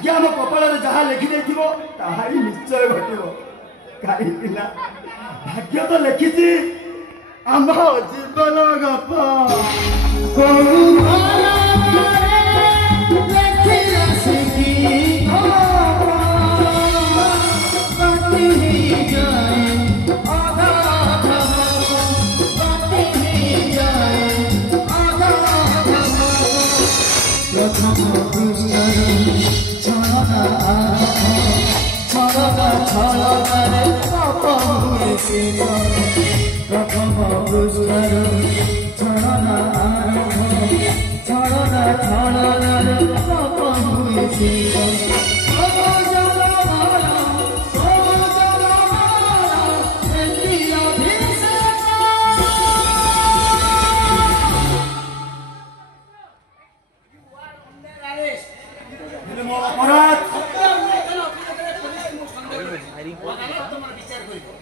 भाग्य आम कपाल जहाँ लिखिदे ताहा ही निश्चय घटो कहीं भाग्य तो लिखी आम जीवन गप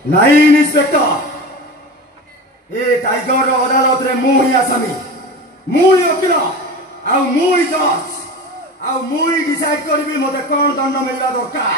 नहीं इंस्पेक्टर ए टाइगर अदालत रे मुई आसामी मुई वकील आ मुई जज आ मुई डिसाइड करबी मते कोन दंड मिलला दरकार